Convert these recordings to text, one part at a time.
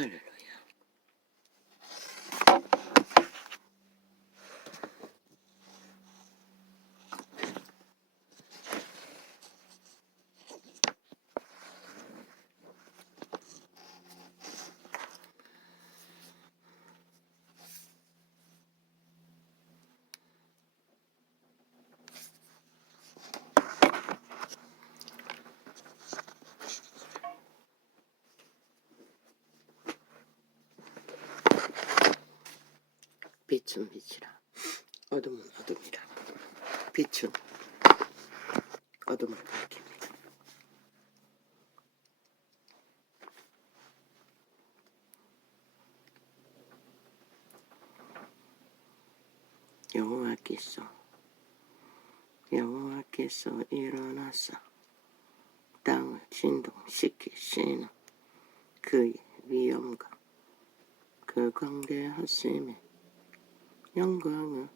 할렐루야. 빛은 빛이라 어둠은 어둠이라. 빛은 어둠을 밝힙니다. 여호와께서 일어나사 땅을 진동시키시는 그의 위엄과 그 광대하심의 영광을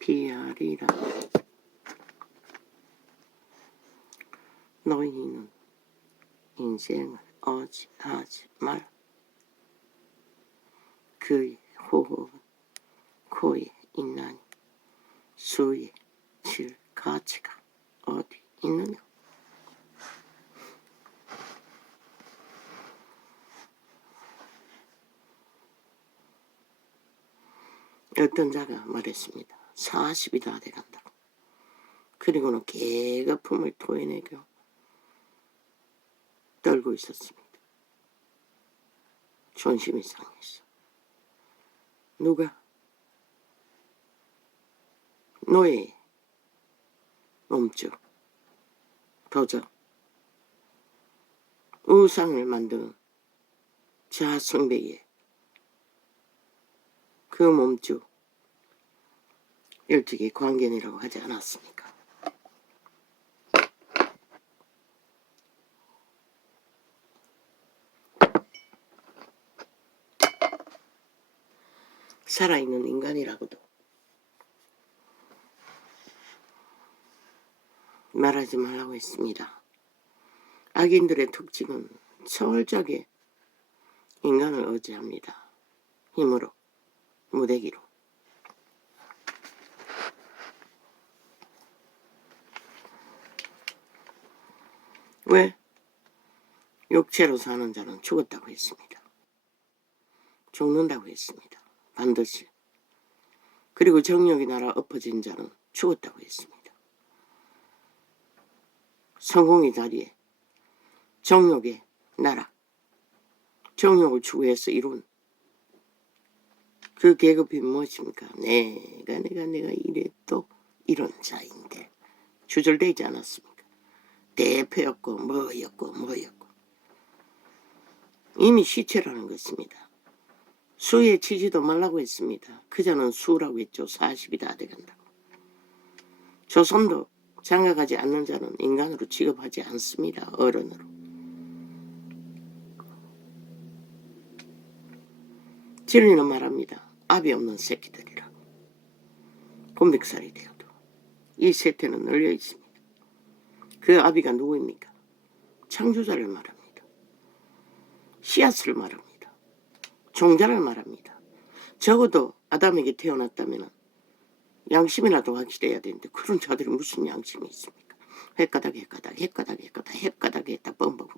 피하리라. 너희는 인생을 어지하지 말라. 그의 호흡은 코에 있나니 수에 칠 가치가 어디 있느냐. 어떤 자가 말했습니다. 40이 다 돼간다고. 그리고는 개거품을 토해내고 떨고 있었습니다. 존심이 상했어. 누가 노예 몸쪽 도적 우상을 만드는 자숭배에 그 몸쪽 일찍이 광견이라고 하지 않았습니까? 살아있는 인간이라고도 말하지 말라고 했습니다. 악인들의 특징은 철저하게 인간을 의지합니다. 힘으로, 무대기로. 왜? 육체로 사는 자는 죽었다고 했습니다. 죽는다고 했습니다. 반드시. 그리고 정욕이 날아 엎어진 자는 죽었다고 했습니다. 성공의 자리에 정욕의 나라, 정욕을 추구해서 이룬 그 계급이 무엇입니까? 내가 이래도 이런 자인데 주절되지 않았습니까? 대표였고 뭐였고 이미 시체라는 것입니다. 수에 치지도 말라고 했습니다. 그자는 수라고 했죠. 40이 다 돼간다고. 조선도 장가가지 않는 자는 인간으로 취급하지 않습니다. 어른으로. 진리는 말합니다. 압이 없는 새끼들이라고. 곤백살이 되어도 이 세태는 널려 있습니다. 그 아비가 누구입니까? 창조자를 말합니다. 씨앗을 말합니다. 종자를 말합니다. 적어도 아담에게 태어났다면 양심이라도 확실해야 되는데 그런 자들이 무슨 양심이 있습니까? 헷가닥 했다 뻥뻥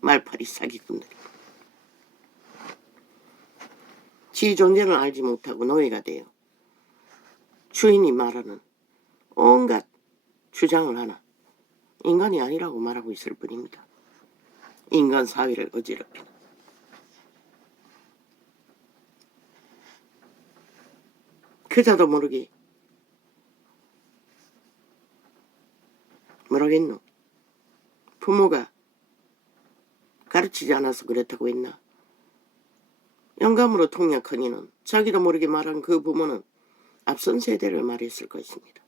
말파리 사기꾼들이 지 존재를 알지 못하고 노예가 되어 주인이 말하는 온갖 주장을 하나 인간이 아니라고 말하고 있을 뿐입니다. 인간 사회를 어지럽히는 그자도 모르게 뭐라겠노? 부모가 가르치지 않아서 그렇다고 했나? 영감으로 통역하니는 자기도 모르게 말한 그 부모는 앞선 세대를 말했을 것입니다.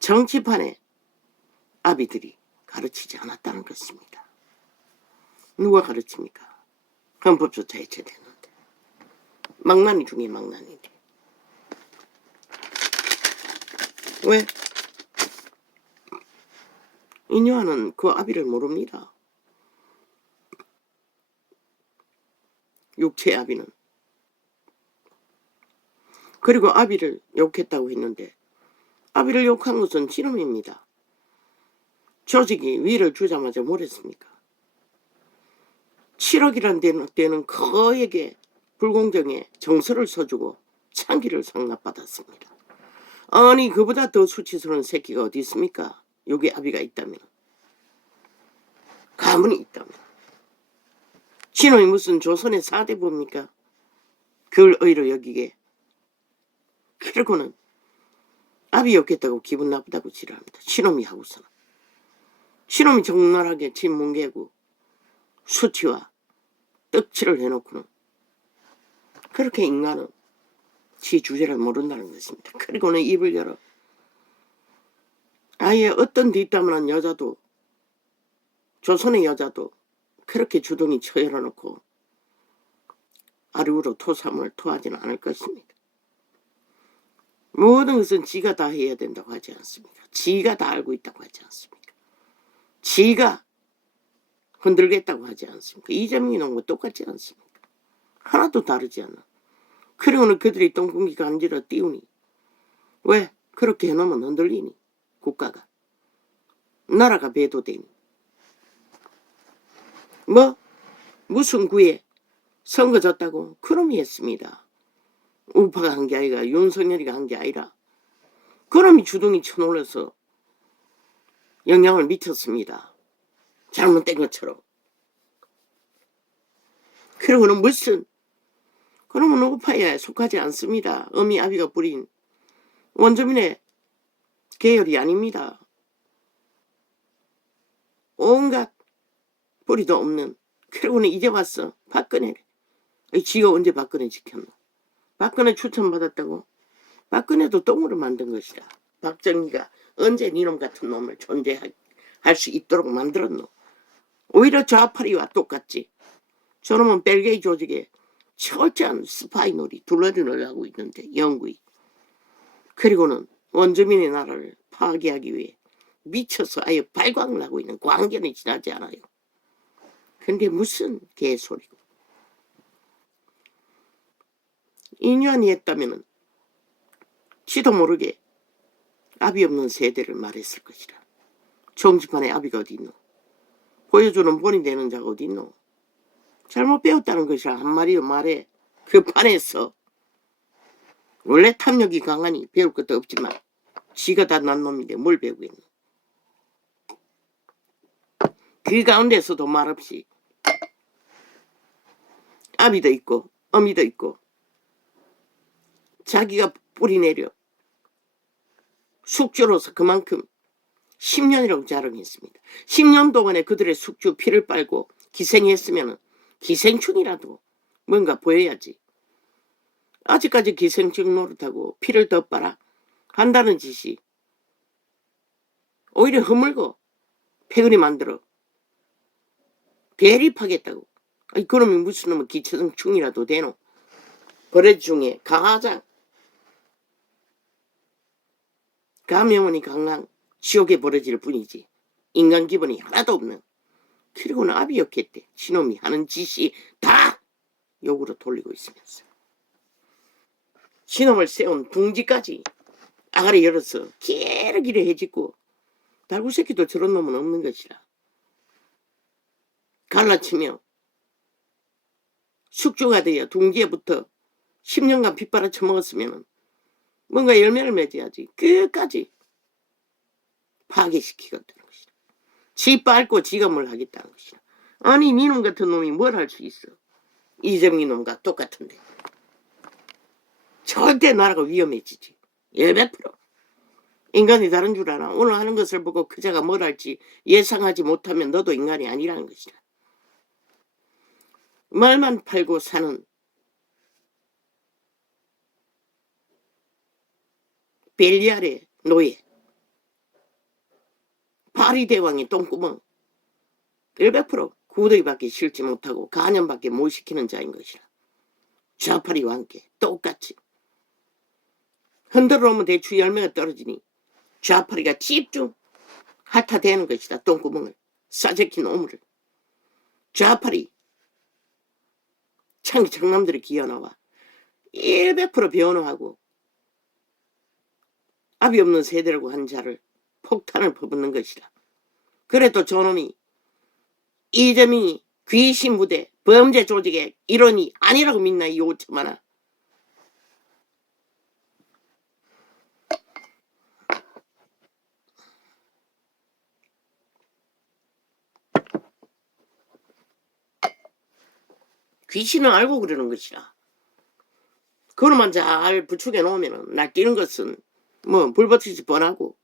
정치판에 아비들이 가르치지 않았다는 것입니다. 누가 가르칩니까? 헌법조차 해체됐는데. 망나니 중에 망나니인데. 왜? 인유아는 그 아비를 모릅니다. 육체의 아비는. 그리고 아비를 욕했다고 했는데 아비를 욕한 것은 지름입니다. 조직이 위를 주자마자 뭘 했습니까? 7억이란 때는 그에게 불공정에 정서를 써주고 창기를 상납받았습니다. 아니 그보다 더 수치스러운 새끼가 어디 있습니까? 여기 아비가 있다면, 가문이 있다면. 신혼이 무슨 조선의 4대 부입니까? 그걸 의로 여기게. 그러고는 아비 욕했다고 기분 나쁘다고 지랄합니다. 신혼이 하고서는. 신혼이 적나라하게 집 뭉개고 수치와 떡칠을 해놓고는 그렇게 인간은 지 주제를 모른다는 것입니다. 그리고는 입을 열어 아예 어떤 뒷담화한 여자도, 조선의 여자도 그렇게 주둥이 쳐열어놓고 아류로 토삼을 토하지는 않을 것입니다. 모든 것은 지가 다 해야 된다고 하지 않습니까? 지가 다 알고 있다고 하지 않습니까? 지가 흔들겠다고 하지 않습니까? 이재명이 나온 거 똑같지 않습니까? 하나도 다르지 않아. 그러고는 그들이 똥궁기 간지러 띄우니 왜? 그렇게 해놓으면 흔들리니 국가가, 나라가 배도되니. 뭐? 무슨 구에 선거 졌다고? 그놈이 했습니다. 우파가 한 게 아니라 윤석열이가 한 게 아니라 그놈이 주둥이 쳐놀려서 영향을 미쳤습니다. 잘못된 것처럼. 그러고는 무슨, 그러면 우파에 속하지 않습니다. 어미 아비가 부린 원주민의 계열이 아닙니다. 온갖 뿌리도 없는. 그러고는 이제 왔어. 박근혜를. 지가 언제 박근혜 지켰노? 박근혜 추천받았다고? 박근혜도 똥으로 만든 것이라. 박정희가 언제 니놈 같은 놈을 존재할 수 있도록 만들었노? 오히려 좌파리와 똑같지. 저놈은 벨게이 조직에 철저한 스파이 놀이 둘러리를 하고 있는데, 영구히. 그리고는 원주민의 나라를 파괴하기 위해 미쳐서 아예 발광을 하고 있는 광견이 지나지 않아요. 근데 무슨 개소리고. 인연이 했다면 지도 모르게 아비 없는 세대를 말했을 것이라. 정치판에 아비가 어디 있노? 보여주는 본이 되는 자가 어디 있노? 잘못 배웠다는 것이라 한마디로 말해. 그 판에서 원래 탐욕이 강하니 배울 것도 없지만 지가 다 난 놈인데 뭘 배우고 있노? 그 가운데서도 말없이 아비도 있고 어미도 있고 자기가 뿌리내려 숙주로서 그만큼 10년이라고 자랑했습니다. 10년 동안에 그들의 숙주 피를 빨고 기생했으면 기생충이라도 뭔가 보여야지. 아직까지 기생충 노릇하고 피를 더 빨아 한다는 짓이 오히려 허물고 패거리 만들어 대립하겠다고. 아니 그러면 무슨 놈의 기생충이라도 되노? 버레 중에 가장 감염원이 강한 지옥의 버러지를 뿐이지 인간 기본이 하나도 없는. 그리고는 아비였겠대. 신놈이 하는 짓이 다 욕으로 돌리고 있으면서 신놈을 세운 둥지까지 아가리 열어서 기레기레 해짓고 달구 새끼도 저런 놈은 없는 것이라. 갈라치며 숙주가 되어 둥지에부터 10년간 빗바라 쳐먹었으면 뭔가 열매를 맺어야지. 끝까지 파괴시키겠다는 것이다. 지 밟고 지가 뭘 하겠다는 것이다. 아니 니놈 같은 놈이 뭘 할 수 있어? 이재명이 놈과 똑같은데. 절대 나라가 위험해지지. 100%. 인간이 다른 줄 알아. 오늘 하는 것을 보고 그자가 뭘 할지 예상하지 못하면 너도 인간이 아니라는 것이다. 말만 팔고 사는 벨리알의 노예, 파리대왕의 똥구멍, 100% 구더기밖에 실지 못하고 간염밖에 못 시키는 자인 것이라. 좌파리와 함께 똑같이 흔들어 놓으면 대추 열매가 떨어지니 좌파리가 집중 핥아대는 것이다. 똥구멍을 싸제킨 오물을. 좌파리 창기 장남들이 기어나와 100% 변호하고 압이 없는 새들하고 한 자를 폭탄을 퍼붓는 것이다. 그래도 저놈이 이재명이 귀신 부대 범죄 조직의 일원이 아니라고 믿나 이 오천만아. 귀신은 알고 그러는 것이라. 그것만 잘 부축해 놓으면 날뛰는 것은 뭐 불버티지 뻔하고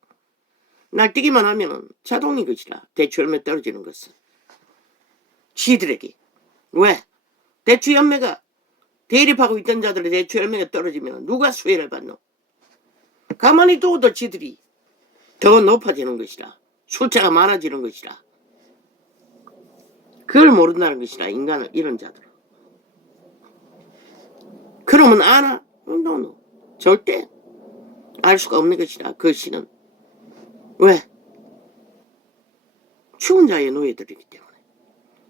날뛰기만 하면 자동인 것이라. 대추열매 떨어지는 것은 지들에게. 왜? 대추열매가 대립하고 있던 자들의 대추열매가 떨어지면 누가 수혜를 받노? 가만히 둬도 지들이 더 높아지는 것이라. 숫자가 많아지는 것이라. 그걸 모른다는 것이라. 인간은 이런 자들. 그러면 아나? 노. 절대 알 수가 없는 것이라. 그 신은. 왜? 죽은 자의 노예들이기 때문에.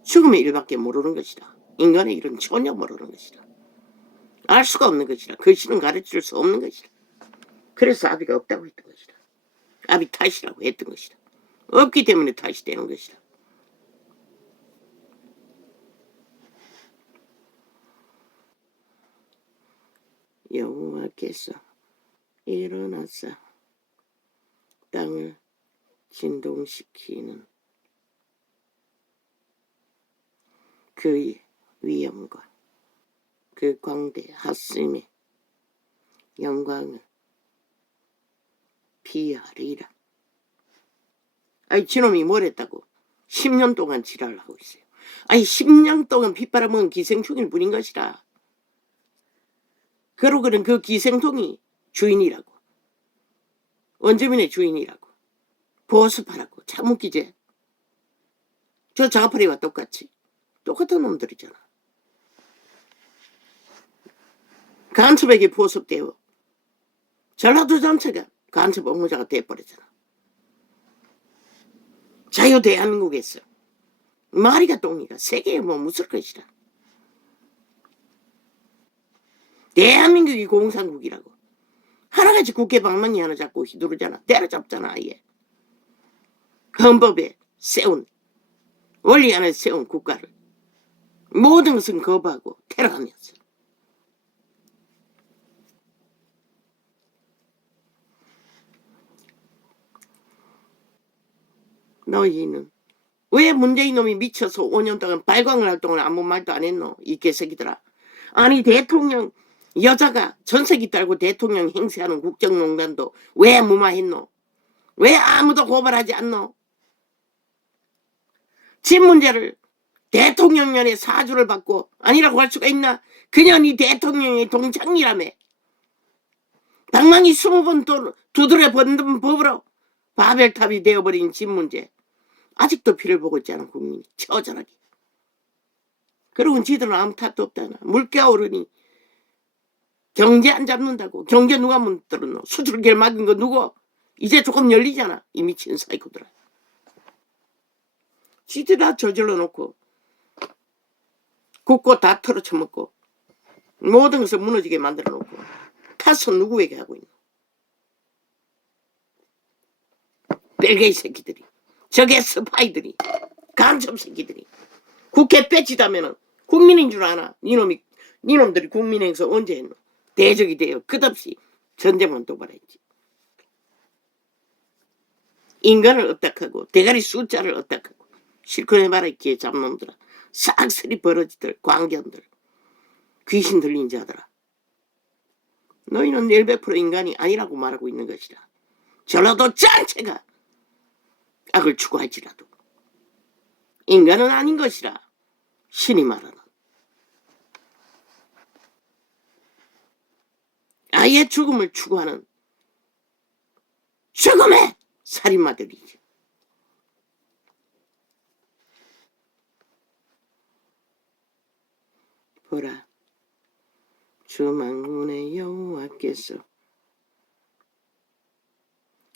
죽음의 일밖에 모르는 것이라. 인간의 일은 전혀 모르는 것이라. 알 수가 없는 것이라. 그 신은 가르칠 수 없는 것이라. 그래서 아비가 없다고 했던 것이라. 아비 탓이라고 했던 것이라. 없기 때문에 탓이 되는 것이라. 여호와께서 일어나서 땅을 진동시키는 그의 위엄과 그 광대 하심의 영광을 피하리라. 아니 저놈이 뭘 했다고 10년 동안 지랄을 하고 있어요. 아니 10년 동안 핏바람은 기생충일 뿐인 것이라. 그러고는 그 기생통이 주인이라고. 원주민의 주인이라고. 보습하라고. 참 웃기지? 저 좌파리와 똑같이. 똑같은 놈들이잖아. 간첩에게 보습되어 전라도 전체가 간첩 업무자가 돼버렸잖아. 자유 대한민국에서 마리가 똥이가 세계에 뭐 묻을 것이라. 대한민국이 공산국이라고. 하나같이 국회 방망이 하나 잡고 휘두르잖아. 때려잡잖아 아예. 헌법에 세운 원리 안에 세운 국가를 모든 것은 거부하고 테러하면서. 너희는 왜 문재인 놈이 미쳐서 5년 동안 발광을 할 동안 아무 말도 안 했노? 이 개새끼들아. 아니 대통령 여자가 전세기 딸고 대통령 행세하는 국정농단도 왜 무마했노? 왜 아무도 고발하지 않노? 집 문제를 대통령년에 사주를 받고 아니라고 할 수가 있나? 그년 이 대통령의 동창이라며. 방망이 20번 두드려 번든 법으로 바벨탑이 되어버린 집 문제. 아직도 피를 보고 있잖아 국민이. 처절하게. 그러고 지들은 아무 탓도 없다나. 물가 오르니 경제 안 잡는다고. 경제 누가 문들었노? 수출길 막은 거 누구? 이제 조금 열리잖아. 이 미친 사이코들아. 지들 다 저질러 놓고 국고 다 털어쳐먹고 모든 것을 무너지게 만들어 놓고 탓은 누구에게 하고 있노? 벨게이 새끼들이. 저게 스파이들이. 간첩 새끼들이. 국회 빼지다면은 국민인 줄 아나? 니놈들이 국민행사 언제 했노? 대적이 돼요. 끝없이 전쟁만 도발했지. 인간을 어떡하고 대가리 숫자를 어떡하고 실컷 해봐라 이 개잡놈들아. 싹쓸이 버러지들 광견들 귀신 들린 자들아. 너희는 100% 인간이 아니라고 말하고 있는 것이라. 전라도 전체가 악을 추구할지라도 인간은 아닌 것이라. 신이 말하는 아예 죽음을 추구하는 죽음의 살인마들이지. 보라, 주 만군의 여호와께서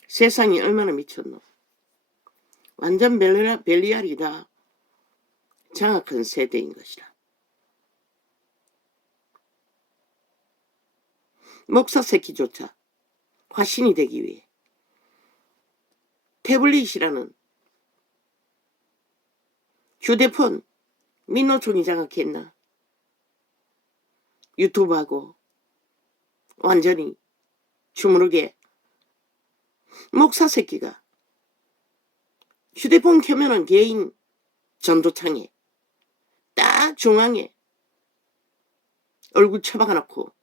세상이 얼마나 미쳤노. 완전 벨리알이다. 장악한 세대인 것이라. 목사 새끼조차 화신이 되기 위해 태블릿이라는 휴대폰 민노총이 장악했나. 유튜브하고 완전히 주무르게 목사 새끼가 휴대폰 켜면은 개인 전도창에 딱 중앙에 얼굴 처박아 놓고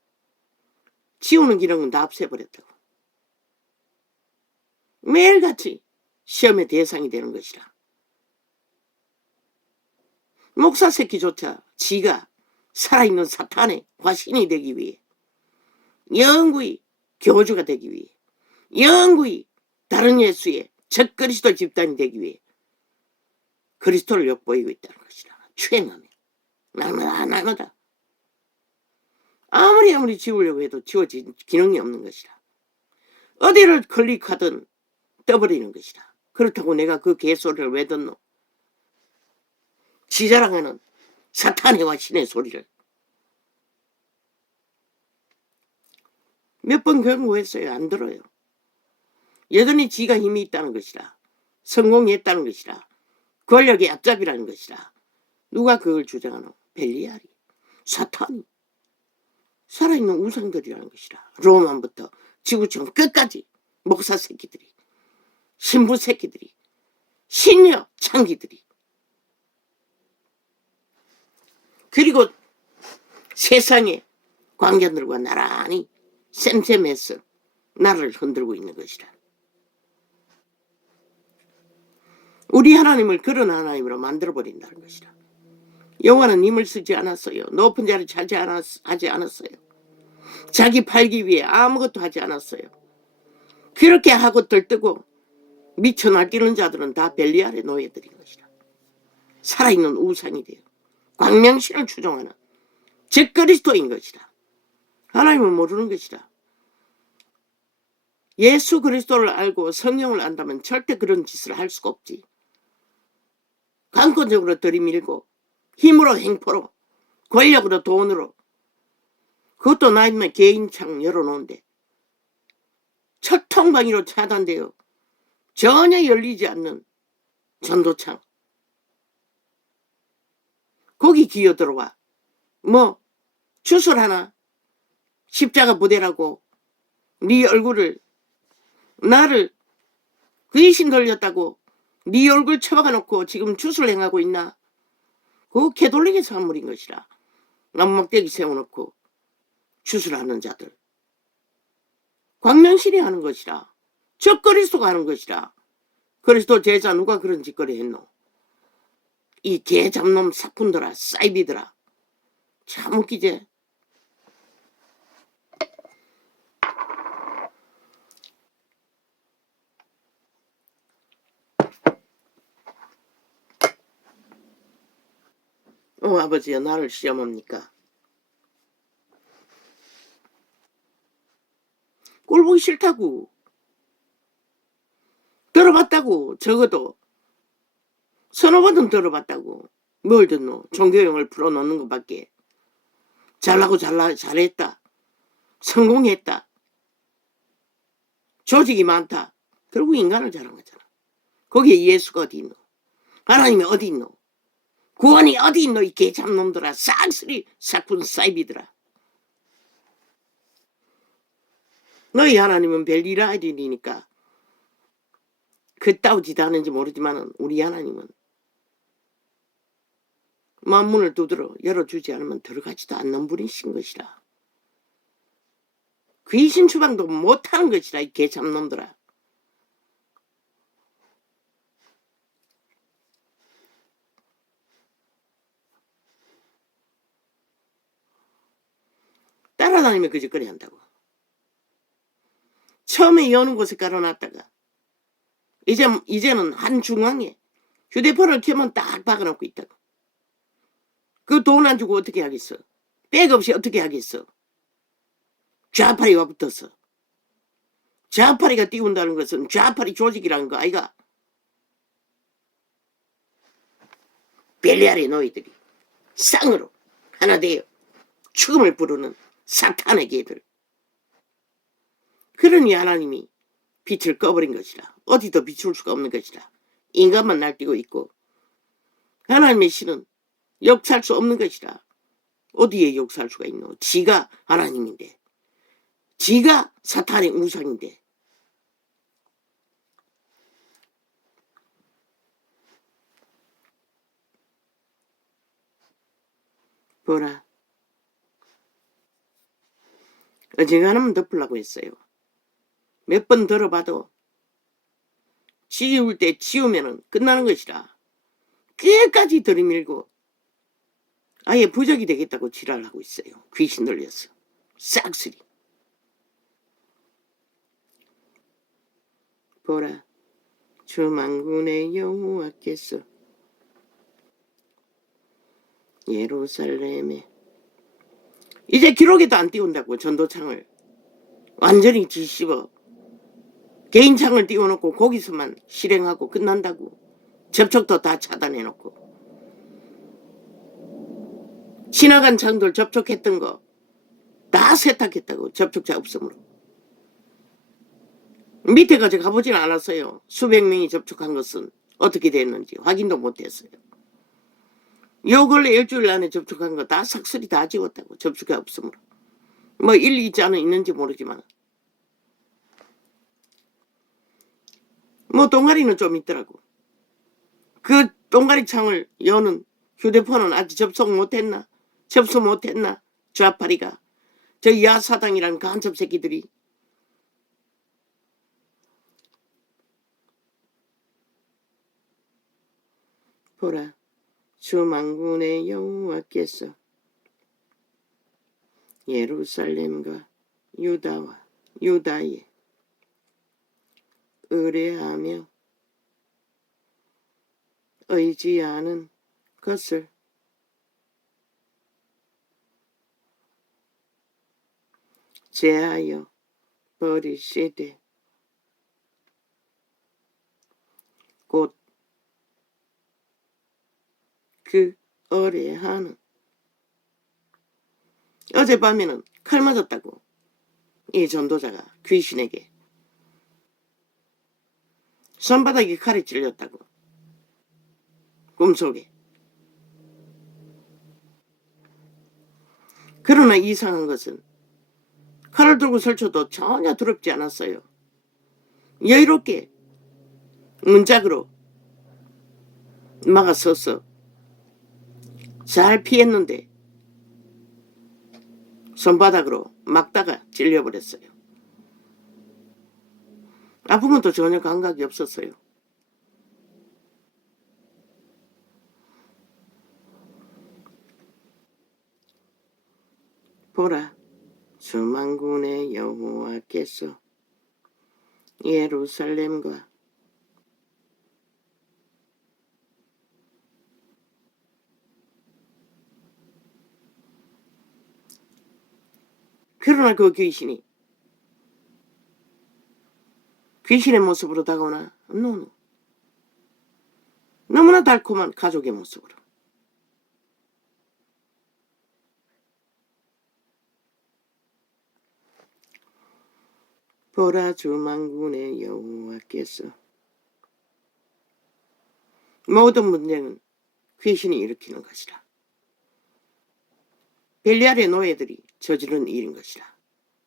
지우는 기능은 다 없애버렸다고. 매일같이 시험의 대상이 되는 것이라. 목사 새끼조차 지가 살아있는 사탄의 화신이 되기 위해, 영구히 교주가 되기 위해, 영구히 다른 예수의 첫 그리스도 집단이 되기 위해 그리스도를 엿보이고 있다는 것이라. 추행하며 나누다. 아무리 지우려고 해도 지워진 기능이 없는 것이라. 어디를 클릭하든 떠버리는 것이라. 그렇다고 내가 그 개소리를 왜 듣노? 지 자랑하는 사탄의 화신의 소리를 몇 번 경고했어요. 안 들어요. 여전히 지가 힘이 있다는 것이라. 성공했다는 것이라. 권력의 앞잡이라는 것이라. 누가 그걸 주장하노? 벨리알이, 사탄이, 살아있는 우상들이라는 것이라. 로만부터 지구촌 끝까지 목사 새끼들이, 신부 새끼들이, 신녀 창기들이, 그리고 세상의 광견들과 나란히 쌤쌤해서 나를 흔들고 있는 것이라. 우리 하나님을 그런 하나님으로 만들어버린다는 것이라. 여호와는 힘을 쓰지 않았어요. 높은 자를 하지 않았어요. 자기 팔기 위해 아무것도 하지 않았어요. 그렇게 하고 들뜨고 미쳐 날뛰는 자들은 다 벨리알의 노예들인 것이라. 살아있는 우상이 되어 광명신을 추종하는 즉 그리스도인 것이라. 하나님은 모르는 것이라. 예수 그리스도를 알고 성령을 안다면 절대 그런 짓을 할 수가 없지. 강권적으로 들이밀고 힘으로 행포로 권력으로 돈으로, 그것도 나이면 개인창 열어놓은데 철통방위로 차단되어 전혀 열리지 않는 전도창, 거기 기어들어와 뭐 주술 하나 십자가 부대라고 네 얼굴을, 나를 귀신 걸렸다고 네 얼굴 처박아 놓고 지금 주술 행하고 있나? 그거 개돌리게 산물인 것이라. 남막대기 세워놓고 주술하는 자들, 광명신이 하는 것이라. 저 그리스도가 하는 것이라. 그리스도 제자 누가 그런 짓거리 했노? 이 개잡놈 사꾼들아, 사이비들아, 참 웃기지. 아버지야, 나를 시험합니까? 꼴 보기 싫다고. 들어봤다고. 적어도 서너 번은 들어봤다고. 뭘 듣노? 종교용을 풀어놓는 것밖에. 잘나고 잘했다. 성공했다. 조직이 많다. 결국 인간을 자랑하잖아. 거기에 예수가 어디 있노? 하나님이 어디 있노? 구원이 어디 있노? 이 개잡놈들아, 쌍쓰리 사꾼 사이비들아. 너희 하나님은 벨리알이니까 그따위 짓 하는지 모르지만 우리 하나님은 만문을 두드려 열어주지 않으면 들어가지도 않는 분이신 것이라. 귀신 추방도 못하는 것이라, 이 개잡놈들아. 따라다니면 그 짓거리 한다고. 처음에 여는 곳에 깔아놨다가 이제는 한 중앙에 휴대폰을 켜면 딱 박아놓고 있다고. 그 돈 안 주고 어떻게 하겠어? 백 없이 어떻게 하겠어? 좌파리 와 붙었어. 좌파리가 띄운다는 것은 좌파리 조직이라는 거 아이가? 벨리알의 너희들이 쌍으로 하나 되어 죽음을 부르는 사탄의 개들. 그러니 하나님이 빛을 꺼버린 것이라. 어디도 비출 수가 없는 것이라. 인간만 날뛰고 있고 하나님의 신은 역사할 수 없는 것이라. 어디에 역사할 수가 있노? 지가 하나님인데, 지가 사탄의 우상인데. 보라, 어지간하면 덮으려고 했어요. 몇 번 들어봐도 지울 때 지우면은 끝나는 것이라. 끝까지 들이밀고 아예 부적이 되겠다고 지랄하고 있어요. 귀신 들려서 싹쓸이. 보라, 주 만군의 여호와께서 예루살렘에 이제 기록에도 안 띄운다고. 전도창을 완전히 뒤집어 개인창을 띄워놓고 거기서만 실행하고 끝난다고. 접촉도 다 차단해놓고 지나간 창들 접촉했던 거 다 세탁했다고. 접촉자 없음으로. 밑에까지 가보진 않았어요. 수백 명이 접촉한 것은 어떻게 됐는지 확인도 못했어요. 요 근래 일주일 안에 접촉한 거 다 삭슬이 다 지웠다고. 접촉이 없음으로. 뭐 일리 있지 않은 있는지 모르지만 뭐 동아리는 좀 있더라고. 그 동아리 창을 여는 휴대폰은 아직 접속 못했나? 접속 못했나? 좌파리가. 저 야사당이라는 간첩 새끼들이. 보라, 주 만군의 여호와께서 예루살렘과 유다와 유다에 의뢰하며 의지하는 것을 제하여 버리시되 곧 그 의뢰하는. 어젯밤에는 칼 맞았다고. 이 전도자가 귀신에게 손바닥에 칼이 찔렸다고. 꿈속에. 그러나 이상한 것은 칼을 들고 설쳐도 전혀 두렵지 않았어요. 여유롭게 문짝으로 막아서서 잘 피했는데 손바닥으로 막다가 찔려버렸어요. 아픈 것도 전혀 감각이 없었어요. 보라, 주 만군의 여호와께서 예루살렘과 그러나 그 귀신이 귀신의 모습으로 다가오나? 노노. 너무나 달콤한 가족의 모습으로. 보라, 주 만군의 여호와께서. 모든 문제는 귀신이 일으키는 것이라. 벨리알의 노예들이 저지른 일인 것이라.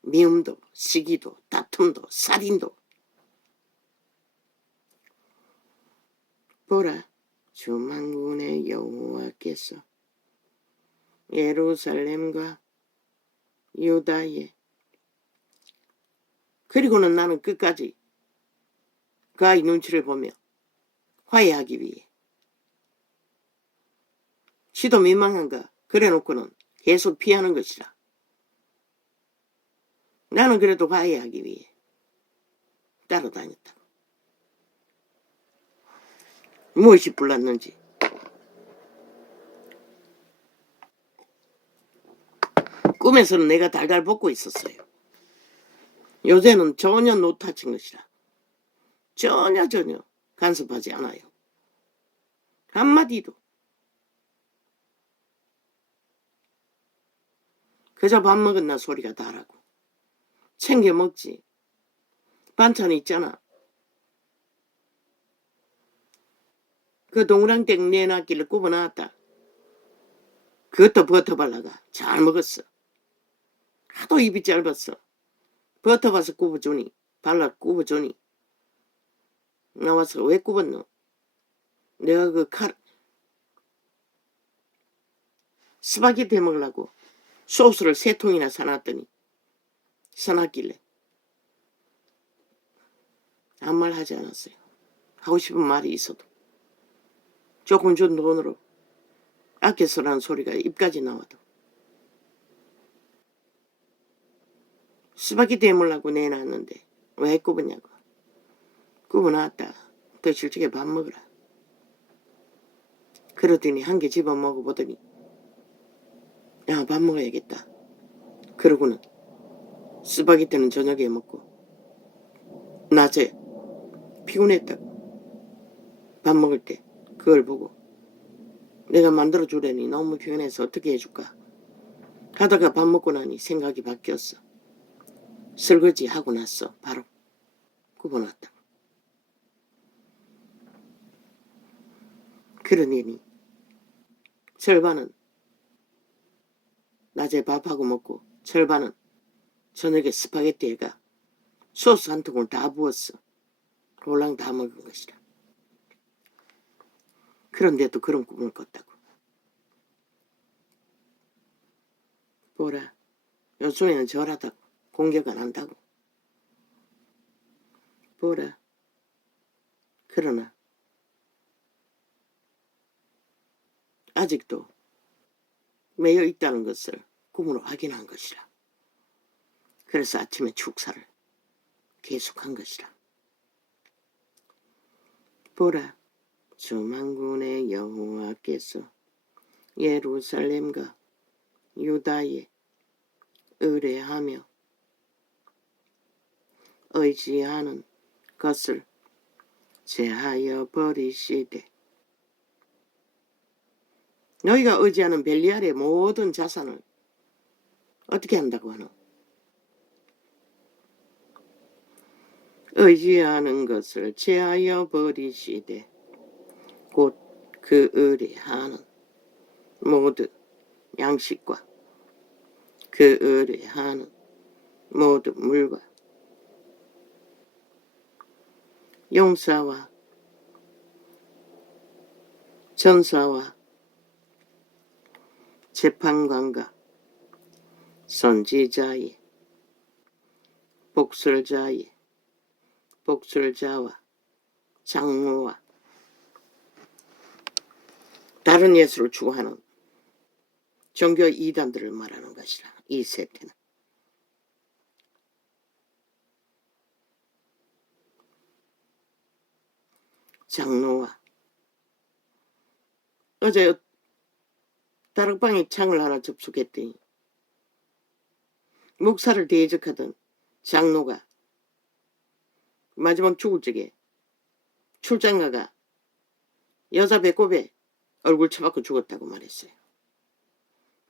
미움도 시기도 다툼도 살인도. 보라, 주 만군의 여호와께서 예루살렘과 유다에. 그리고는 나는 끝까지 그 아이 눈치를 보며 화해하기 위해. 지도 민망한가 그래놓고는 계속 피하는 것이라. 나는 그래도 화해하기 위해 따라다녔다. 무엇이 불났는지. 꿈에서는 내가 달달 볶고 있었어요. 요새는 전혀 노타친 것이라. 전혀 간섭하지 않아요. 한마디도. 그저 밥 먹었나 소리가 다라고. 챙겨 먹지. 반찬 있잖아. 그 동그랑땡 내놨길래 굽어놨다. 그것도 버터 발라가 잘 먹었어. 하도 입이 짧았어. 버터 봐서 굽어주니 발라 굽어주니 나와서 왜 굽었노? 내가 그 스파게티 해먹으려고 소스를 3통이나 사놨더니 사놨길래 아무 말 하지 않았어요. 하고 싶은 말이 있어도 조금 준 돈으로 아껴 쓰라는 소리가 입까지 나와도 스파게티 해먹으려고 내놨는데 왜 굽었냐고. 굽어놨다. 드실 적에 밥 먹으라. 그러더니 한 개 집어 먹어보더니 야, 밥 먹어야겠다. 그러고는 스파게티는 저녁에 먹고 낮에 피곤했다고 밥 먹을 때 그걸 보고 내가 만들어주려니 너무 피곤해서 어떻게 해줄까 하다가 밥 먹고 나니 생각이 바뀌었어. 설거지 하고 났어. 바로 굽어놨다고. 그러니 절반은 낮에 밥하고 먹고 절반은 저녁에 스파게티에가 소스 한 통을 다 부었어. 롤랑 다 먹은 것이라. 그런데도 그런 꿈을 꿨다고. 보라, 요즘에는 절하다고. 공격 안 한다고. 보라, 그러나 아직도 매여 있다는 것을 꿈으로 확인한 것이라. 그래서 아침에 축사를 계속한 것이라. 보라, 주 만군의 여호와께서 예루살렘과 유다에 의뢰하며 의지하는 것을 제하여 버리시되 너희가 의지하는 벨리알의 모든 자산을 어떻게 한다고 하노? 의지하는 것을 제하여 버리시되 곧 그 의뢰하는 모든 양식과 그 의뢰하는 모든 물과 용사와 전사와 재판관과 선지자의 복술자와 장로와 다른 예수를 추구하는 종교 이단들을 말하는 것이라. 이 세태는 장로와 어제 다락방에 창을 하나 접속했더니 목사를 대적하던 장로가 마지막 죽을 적에 출장가가 여자 배꼽에 얼굴 쳐박고 죽었다고 말했어요.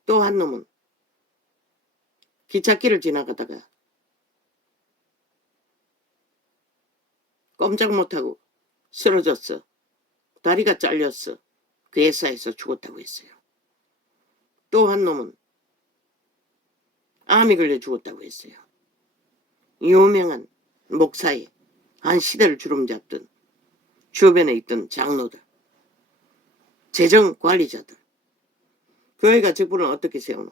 또 한 놈은 기찻길을 지나가다가 꼼짝 못하고 쓰러졌어. 다리가 잘렸어. 그 회사에서 죽었다고 했어요. 또 한 놈은 암이 걸려 죽었다고 했어요. 유명한 목사의 한 시대를 주름잡던 주변에 있던 장로들, 재정관리자들, 교회가 직분을 어떻게 세우노?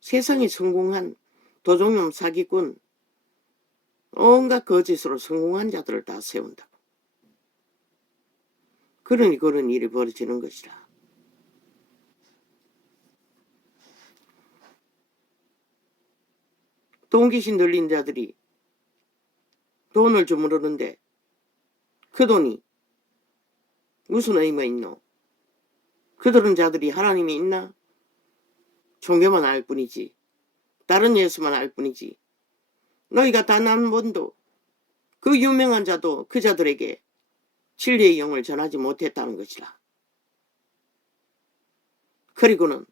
세상에 성공한 도둑놈 사기꾼, 온갖 거짓으로 성공한 자들을 다 세운다고. 그러니 그런 일이 벌어지는 것이라. 돈귀신 들린 자들이 돈을 주무르는데 그 돈이 무슨 의미가 있노? 그들은 자들이 하나님이 있나? 종교만 알 뿐이지, 다른 예수만 알 뿐이지, 너희가 단 한 번도 그 유명한 자도 그 자들에게 진리의 영을 전하지 못했다는 것이라. 그리고는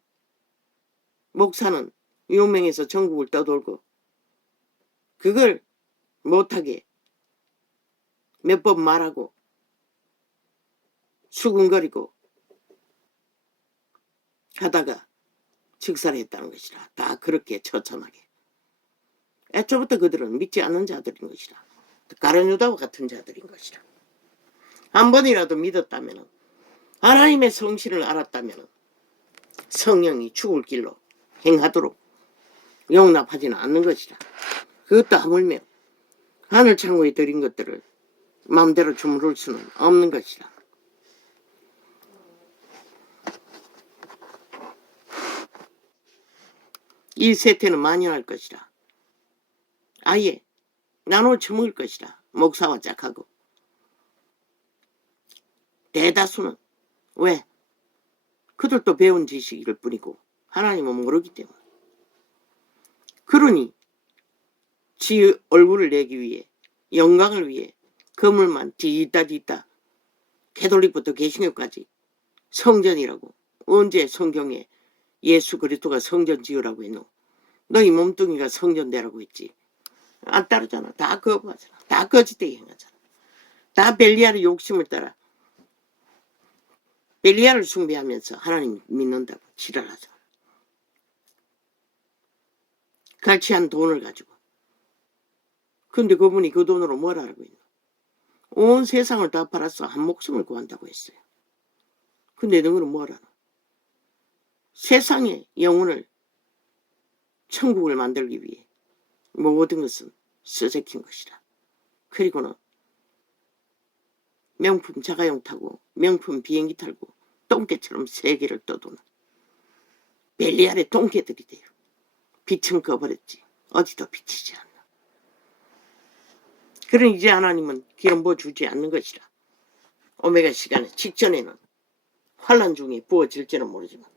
목사는 유명해서 전국을 떠돌고 그걸 못하게 몇 번 말하고 수군거리고 하다가 즉사를 했다는 것이라. 다 그렇게 처참하게. 애초부터 그들은 믿지 않는 자들인 것이라. 가룟유다와 같은 자들인 것이라. 한 번이라도 믿었다면, 하나님의 성실을 알았다면 성령이 죽을 길로 행하도록 용납하지는 않는 것이라. 그것도 하물며 하늘 창고에 들인 것들을 마음대로 주무를 수는 없는 것이라. 이 세태는 만연할 것이라. 아예 나눠 처먹을 것이라. 목사와 짝하고. 대다수는 왜? 그들도 배운 지식일 뿐이고 하나님은 모르기 때문에. 그러니 지 얼굴을 내기 위해, 영광을 위해 그물만 뒤따 캐톨릭부터 개신교까지 성전이라고. 언제 성경에 예수 그리스도가 성전 지으라고 했노? 너희 몸뚱이가 성전되라고 했지. 안 따르잖아. 다 거부하잖아. 다 거짓되게 행하잖아. 다 벨리알의 욕심을 따라 벨리알을 숭배하면서 하나님 믿는다고 지랄하잖아. 갈취한 돈을 가지고. 근데 그분이 그 돈으로 뭘 하라고 했노? 온 세상을 다 팔아서 한 목숨을 구한다고 했어요. 근데 너는 뭘 하나? 세상의 영혼을, 천국을 만들기 위해 모든 것은 쓰새킨 것이라. 그리고는 명품 자가용 타고 명품 비행기 타고 똥개처럼 세계를 떠도는 벨리알의 똥개들이 돼요. 빛은 꺼버렸지. 어디도 비치지 않나. 그런 이제 하나님은 기름 부어주지 않는 것이라. 오메가 시간에 직전에는 환난 중에 부어질지는 모르지만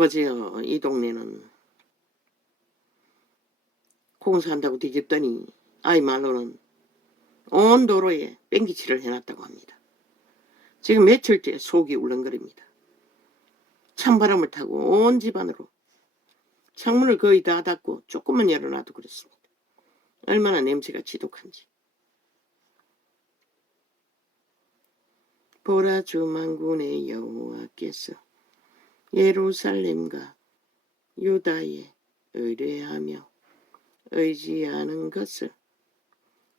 아버지요, 이 동네는 공사한다고 뒤집더니 아이 말로는 온 도로에 뺑기칠을 해놨다고 합니다. 지금 며칠째 속이 울렁거립니다. 찬바람을 타고 온 집안으로 창문을 거의 다 닫고 조금만 열어놔도 그렇습니다. 얼마나 냄새가 지독한지. 보라 주 만군의 여호와께서 예루살렘과 유다에 의뢰하며 의지하는 것을